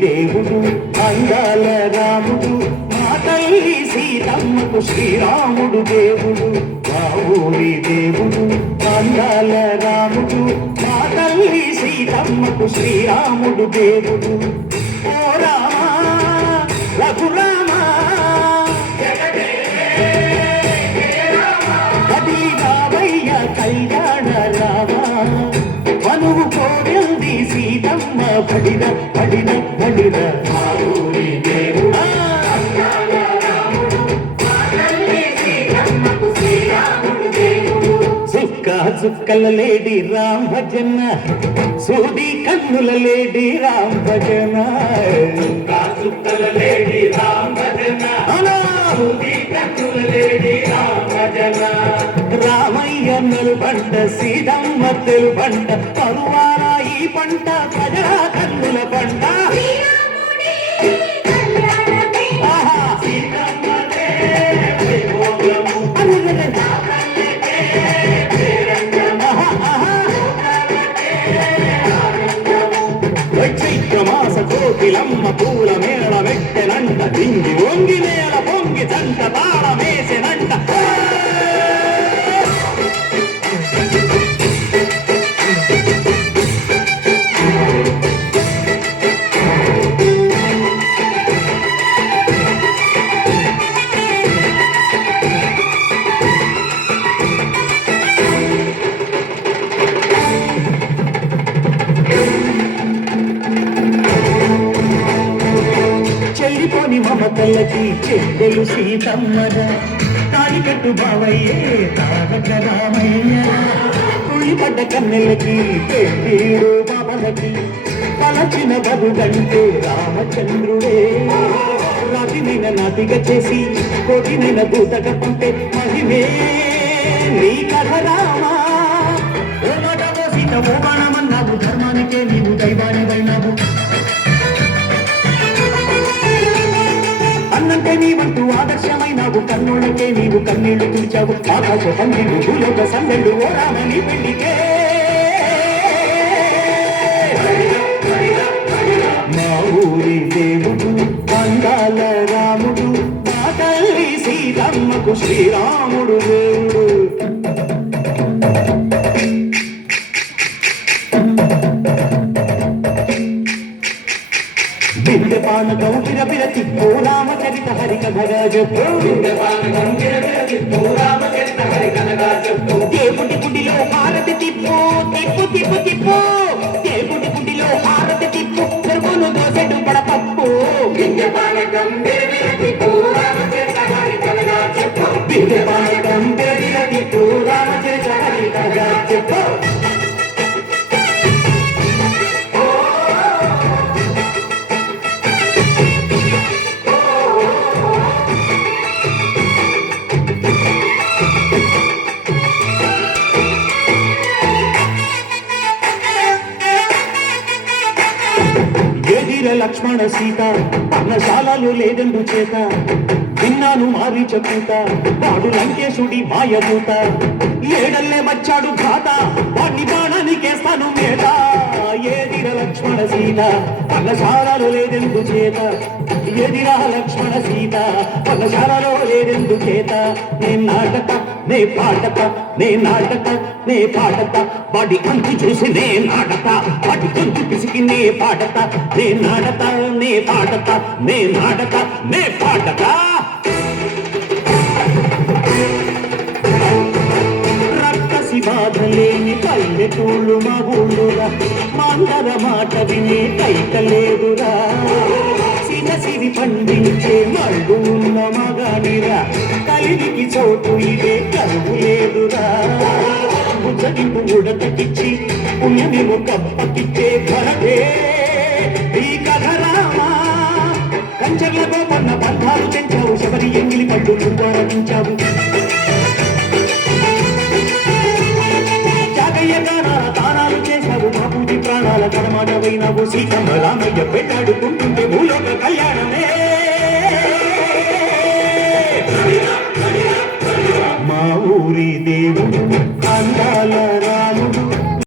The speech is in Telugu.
దేవుడు అందాల రాముడు మా తల్లి సీతమ్మకు శ్రీరాముడు దేవుడు మా ఊరి దేవుడు అందాల రాముడు మా తల్లి సీతమ్మకు శ్రీరాముడు దేవుడు ఓ రామా రఘురామా కదిలి రావయ్య కళ్యాణ రామా మనువు కోరింది సీతమ్మ పడిన పడిన పడిన చుక్కల లేడి రామ్ భజన సూది కన్నుల లేడి రామ్ భజన చుక్కల లేడి రామ్ భజన సూది కన్నుల లేడి రామ్ భజన రామయ్య పంట సీతమ్మ పంట పరువాల ఈ పంట ప్రజల కన్నుల పంట చైత్రమాస కోకిలమ్మ పూల మేళ వెట్టెనంట దింగి వంగి నేల పొంగి జంట తాళమేసెనంట చెల్లిపోని మమతలకి చెల్లెలు సీతమ్మద తాడికట్టు బావయ్యే తారక రామయ్య కుళ్ళిపడ్డ కన్నెలకి పెళ్ళీడు బాబలకి తలచిన బరుగంటే రామచంద్రుడే రాతినైన నాతిగా చేసి కోటినైన దూతగా పంటే మహిమే నీ కథ రామా ఓ మాటమో సీత ఓ బాణమన్నావు ధర్మానికే నీవు దైవానివైనావు అన్నంటే నీవంటూ ఆదర్శమైనావు కన్నోళ్ళకే నీవు కన్నీళ్లు తుడిచావు ఆకాశ పందిళ్ళు భూలోక సందెళ్ళు ఓ రామని పెళ్లికే మా ఊరి దేవుడు అందాల రాముడు మా తల్లి సీతమ్మకు శ్రీరాముడు దేవుడు పానకం బిరబిర తిప్పు రామచరిత హరికథగా చెప్పు దేవుడి గుడిలో హారతి తిప్పు తిప్పు తిప్పు తిప్పు దేవుడి గుడిలో హారతి తిప్పు పెరుగును దోసెడు పడపప్పు పానకం బిరబిర తిప్పు రామచరిత హరికథగా చెప్పు పానకం బిరబిర తిప్పు రామచరిత హరికథగా చెప్పు లక్ష్మణ సీత పర్ణశాలలు లేదెందు చేత విన్నాను మారి చెప్పుత వాడు లంకేశుడి మాయదూత ఏడల్లే వచ్చాడు ఖాత వాడిని బాణానికేస్తాను మేట ఏదిర లక్ష్మణ సీత పర్ణశాలలో లేదెందు చేత ఎదిరా లక్ష్మణ సీత పర్ణశాలలో లేదెందు చేత నేను నాటక నే పాటత నే నాటక నే పాటత వాడి అంతు చూసి నే నాటత వాడి గొంతు పిసికి నే పాటత నే నాటత నే పాటత నే నాటక నే పాటత రక్కసి బాధలేని పల్లెటూళ్ళు మా ఊళ్ళురా మందర మాట వినే కైకలేదురా సిరి పండించే మళ్ళు ఉన్న మగానిరా కలిగికి చోటు ఇదే కరువు లేదురా బుజ్జగింపు ఉడతకిచ్చి పుణ్యమేమో కప్పకిచ్చే భరతే ఈ కథ రామా కంచర్లతో కొన్న బంధాలు తెంచావు శబరి ఎంగిలి పళ్ళు నువ్వాడించావు జాగయ్య గానాల తానాలు చేశావు మా పూజి ప్రాణాల కడమాటవైనావు సీతమ్మ రామయ్య పెళ్ళాడుకుంటుంటే భూలోక కళ్యాణమే మా ఊరి దేవుడు అందాల